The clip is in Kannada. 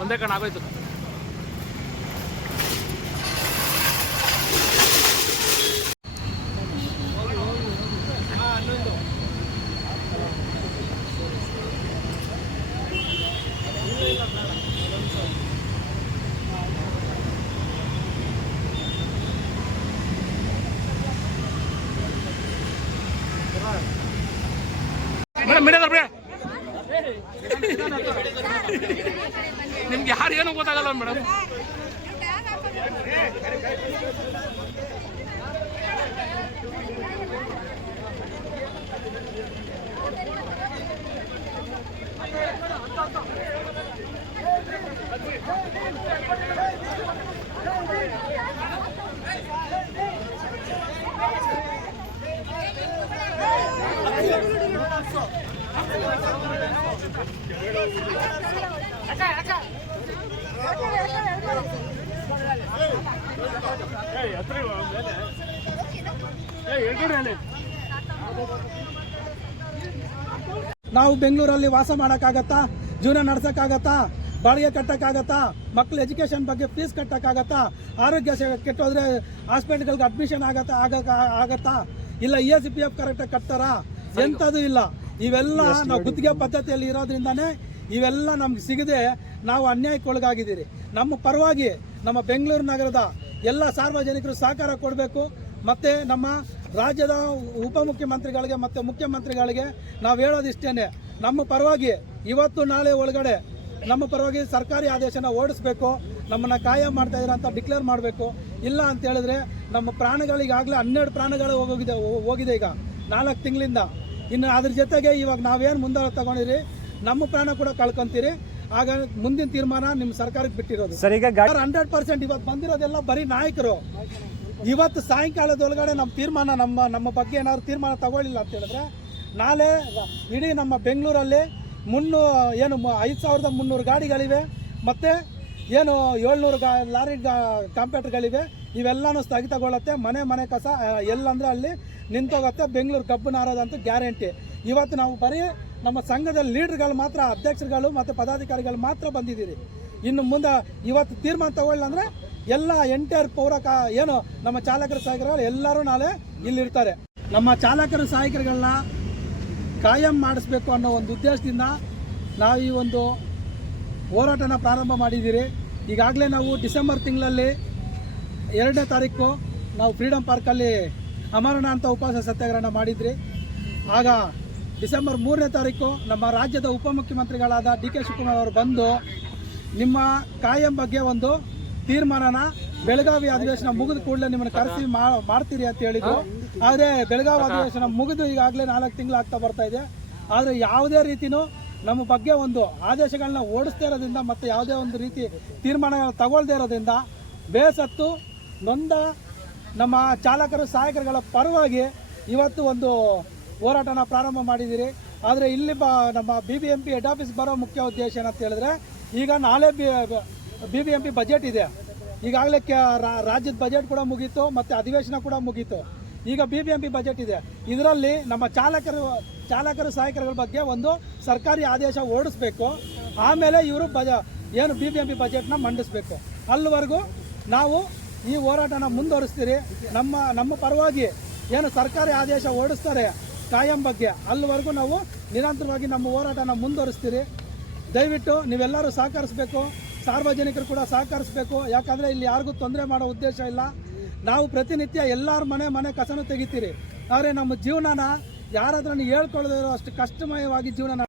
ಒಂದೇ ಕಣ ಆಗೋಯ್ತು ಮೇಡಮ್ ಮೇಡಮ್ ಬಿಡಿ ನಿಮ್ಗೆ ಯಾರು ಏನು ಗೊತ್ತಾಗಲ್ಲ ಮೇಡಮ್. ನಾವು ಬೆಂಗಳೂರಲ್ಲಿ ವಾಸ ಮಾಡೋಕ್ಕಾಗತ್ತಾ? ಜೀವನ ನಡ್ಸೋಕ್ಕಾಗತ್ತಾ? ಬಾಡಿಗೆ ಕಟ್ಟೋಕ್ಕಾಗತ್ತಾ? ಮಕ್ಕಳು ಎಜುಕೇಷನ್ ಬಗ್ಗೆ ಫೀಸ್ ಕಟ್ಟೋಕ್ಕಾಗತ್ತಾ? ಆರೋಗ್ಯ ಸೇವೆ ಕೆಟ್ಟೋದ್ರೆ ಹಾಸ್ಪಿಟ್ಲ್ಗಳಿಗೆ ಅಡ್ಮಿಷನ್ ಆಗತ್ತಾ ಆಗ ಆಗತ್ತಾ? ಇಲ್ಲ ಇ ಎಸ್ ಪಿ ಎಫ್ ಕರೆಕ್ಟಾಗಿ ಕಟ್ತಾರಾ? ಎಂಥದ್ದು ಇಲ್ಲ. ಇವೆಲ್ಲ ನಾವು ಗುತ್ತಿಗೆ ಪದ್ಧತಿಯಲ್ಲಿ ಇರೋದ್ರಿಂದನೇ ಇವೆಲ್ಲ ನಮ್ಗೆ ಸಿಗದೆ ನಾವು ಅನ್ಯಾಯಕ್ಕೊಳಗಾಗಿದ್ದೀರಿ. ನಮ್ಮ ಪರವಾಗಿ ನಮ್ಮ ಬೆಂಗಳೂರು ನಗರದ ಎಲ್ಲ ಸಾರ್ವಜನಿಕರು ಸಹಕಾರ ಕೊಡಬೇಕು. ಮತ್ತೆ ನಮ್ಮ ರಾಜ್ಯದ ಉಪಮುಖ್ಯಮಂತ್ರಿಗಳಿಗೆ ಮತ್ತು ಮುಖ್ಯಮಂತ್ರಿಗಳಿಗೆ ನಾವು ಹೇಳೋದಿಷ್ಟೇನೆ, ನಮ್ಮ ಪರವಾಗಿ ಇವತ್ತು ನಾಳೆ ಒಳಗಡೆ ನಮ್ಮ ಪರವಾಗಿ ಸರ್ಕಾರಿ ಆದೇಶನ ಓಡಿಸ್ಬೇಕು. ನಮ್ಮನ್ನು ಕಾಯಂ ಮಾಡ್ತಾ ಇದ್ದಾರೆ ಅಂತ ಡಿಕ್ಲೇರ್ ಮಾಡಬೇಕು. ಇಲ್ಲ ಅಂತ ಹೇಳಿದ್ರೆ ನಮ್ಮ ಪ್ರಾಣಗಳಿಗಾಗಲೇ ಹನ್ನೆರಡು ಪ್ರಾಣಗಳು ಹೋಗಿದೆ ಹೋಗಿದೆ ಈಗ. ನಾಲ್ಕು ತಿಂಗಳಿಂದ. ಇನ್ನು ಅದ್ರ ಜೊತೆಗೆ ಇವಾಗ ನಾವೇನು ಮುಂದೆ ತಗೊಂಡಿರಿ, ನಮ್ಮ ಪ್ರಾಣ ಕೂಡ ಕಳ್ಕೊಂತೀರಿ. ಆಗ ಮುಂದಿನ ತೀರ್ಮಾನ ನಿಮ್ಮ ಸರ್ಕಾರಕ್ಕೆ ಬಿಟ್ಟಿರೋದು. ಸರ್ ಈಗ ಹಂಡ್ರೆಡ್ ಪರ್ಸೆಂಟ್ ಇವತ್ತು ಬಂದಿರೋದೆಲ್ಲ ಬರೀ ನಾಯಕರು. ಇವತ್ತು ಸಾಯಂಕಾಲದೊಳಗಡೆ ನಮ್ಮ ತೀರ್ಮಾನ ನಮ್ಮ ನಮ್ಮ ಬಗ್ಗೆ ಏನಾದ್ರು ತೀರ್ಮಾನ ತಗೊಳ್ಳಿಲ್ಲ ಅಂತ ಹೇಳಿದ್ರೆ ನಾಳೆ ಇಡೀ ನಮ್ಮ ಬೆಂಗಳೂರಲ್ಲಿ ಮುನ್ನೂ ಏನು ಐದು ಸಾವಿರದ ಮುನ್ನೂರು ಗಾಡಿಗಳಿವೆ ಮತ್ತು ಏನು ಏಳ್ನೂರು ಗಾ ಲಾರಿ ಗಾ ಕಾಂಪ್ಯೂಟರ್ಗಳಿವೆ ಇವೆಲ್ಲನೂ ಸ್ಥಗಿತಗೊಳ್ಳುತ್ತೆ ಮನೆ ಮನೆ ಕಸ ಎಲ್ಲಂದ್ರೆ ಅಲ್ಲಿ ನಿಂತೋಗುತ್ತೆ ಬೆಂಗಳೂರು ಕಬ್ಬು ನಾರೋದಂತೂ ಗ್ಯಾರಂಟಿ. ಇವತ್ತು ನಾವು ಬರೀ ನಮ್ಮ ಸಂಘದ ಲೀಡರ್ಗಳು ಮಾತ್ರ, ಅಧ್ಯಕ್ಷರುಗಳು ಮತ್ತು ಪದಾಧಿಕಾರಿಗಳು ಮಾತ್ರ ಬಂದಿದ್ದೀರಿ. ಇನ್ನು ಮುಂದೆ ಇವತ್ತು ತೀರ್ಮಾನ ತಗೊಳ್ಳ ಅಂದರೆ ಎಲ್ಲ ಎಂಟೈರ್ ಪೌರ ಏನು ನಮ್ಮ ಚಾಲಕರ ಸಹಾಯಕರುಗಳು ಎಲ್ಲರೂ ನಾಳೆ ಇಲ್ಲಿರ್ತಾರೆ ನಮ್ಮ ಚಾಲಕರ ಸಹಾಯಕರುಗಳನ್ನ ಕಾಯಂ ಮಾಡಿಸ್ಬೇಕು ಅನ್ನೋ ಒಂದು ಉದ್ದೇಶದಿಂದ ನಾವು ಈ ಒಂದು ಹೋರಾಟನ ಪ್ರಾರಂಭ ಮಾಡಿದ್ದೀರಿ. ಈಗಾಗಲೇ ನಾವು ಡಿಸೆಂಬರ್ ತಿಂಗಳಲ್ಲಿ ಎರಡನೇ ತಾರೀಕು ನಾವು ಫ್ರೀಡಮ್ ಪಾರ್ಕಲ್ಲಿ ಅಮರಣ ಅಂತ ಉಪವಾಸ ಸತ್ಯಾಗ್ರಹಣ ಮಾಡಿದ್ರಿ. ಆಗ ಡಿಸೆಂಬರ್ ಮೂರನೇ ತಾರೀಕು ನಮ್ಮ ರಾಜ್ಯದ ಉಪಮುಖ್ಯಮಂತ್ರಿಗಳಾದ ಡಿ ಕೆ ಶಿವಕುಮಾರ್ ಅವರು ಬಂದು ನಿಮ್ಮ ಕಾಯಂ ಬಗ್ಗೆ ಒಂದು ತೀರ್ಮಾನನ ಬೆಳಗಾವಿ ಅಧಿವೇಶನ ಮುಗಿದ ಕೂಡಲೇ ನಿಮ್ಮನ್ನು ಕರೆಸಿ ಮಾಡ್ತೀರಿ ಅಂತ ಹೇಳಿದ್ರು. ಆದರೆ ಬೆಳಗಾವಿ ಅಧಿವೇಶನ ಮುಗಿದು ಈಗಾಗಲೇ ನಾಲ್ಕು ತಿಂಗಳು ಆಗ್ತಾ ಬರ್ತಾ ಇದೆ. ಆದರೆ ಯಾವುದೇ ರೀತಿನೂ ನಮ್ಮ ಬಗ್ಗೆ ಒಂದು ಆದೇಶಗಳನ್ನ ಓಡಿಸ್ತಾ ಇರೋದ್ರಿಂದ ಮತ್ತು ಯಾವುದೇ ಒಂದು ರೀತಿ ತೀರ್ಮಾನಗಳು ತಗೊಳ್ದೇ ಇರೋದ್ರಿಂದ ಬೇಸತ್ತು ನೊಂದ ನಮ್ಮ ಚಾಲಕರು, ಸಹಾಯಕರುಗಳ ಪರವಾಗಿ ಇವತ್ತು ಒಂದು ಹೋರಾಟನ ಪ್ರಾರಂಭ ಮಾಡಿದ್ದೀರಿ. ಆದರೆ ಇಲ್ಲಿ ಬ ನಮ್ಮ B B M P head office ಬರೋ ಮುಖ್ಯ ಉದ್ದೇಶ ಏನಂತ ಹೇಳಿದ್ರೆ, ಈಗ ನಾಳೆ B B M P budget ಇದೆ. ಈಗಾಗಲೇ ರಾಜ್ಯದ ಬಜೆಟ್ ಕೂಡ ಮುಗೀತು, ಮತ್ತು ಅಧಿವೇಶನ ಕೂಡ ಮುಗೀತು. ಈಗ B B M P budget ಇದೆ. ಇದರಲ್ಲಿ ನಮ್ಮ ಚಾಲಕರು ಚಾಲಕರು, ಸಹಾಯಕರುಗಳ ಬಗ್ಗೆ ಒಂದು ಸರ್ಕಾರಿ ಆದೇಶ ಓಡಿಸ್ಬೇಕು. ಆಮೇಲೆ ಇವರು ಬಜ ಏನು ಬಿ ಬಿ ಎಂ ಪಿ ಬಜೆಟ್ನ ಮಂಡಿಸ್ಬೇಕು. ಅಲ್ಲಿವರೆಗೂ ನಾವು ಈ ಹೋರಾಟನ ಮುಂದುವರಿಸ್ತೀರಿ. ನಮ್ಮ ನಮ್ಮ ಪರವಾಗಿ ಏನು ಸರ್ಕಾರಿ ಆದೇಶ ಓಡಿಸ್ತಾರೆ ಕಾಯಂ ಬಗ್ಗೆ ಅಲ್ಲಿವರೆಗೂ ನಾವು ನಿರಂತರವಾಗಿ ನಮ್ಮ ಹೋರಾಟನ ಮುಂದುವರಿಸ್ತೀರಿ. ದಯವಿಟ್ಟು ನೀವೆಲ್ಲರೂ ಸಹಕರಿಸಬೇಕು. ಸಾರ್ವಜನಿಕರು ಕೂಡ ಸಹಕರಿಸಬೇಕು. ಯಾಕಂದರೆ ಇಲ್ಲಿ ಯಾರಿಗೂ ತೊಂದರೆ ಮಾಡೋ ಉದ್ದೇಶ ಇಲ್ಲ. ನಾವು ಪ್ರತಿನಿತ್ಯ ಎಲ್ಲರ ಮನೆ ಮನೆ ಕಸನೂ ತೆಗಿತೀರಿ. ಆದರೆ ನಮ್ಮ ಜೀವನನ ಯಾರಾದ್ರೂ ಹೇಳ್ಕೊಳ್ಳೋದಿರೋ ಅಷ್ಟು ಕಷ್ಟಮಯವಾಗಿ ಜೀವನ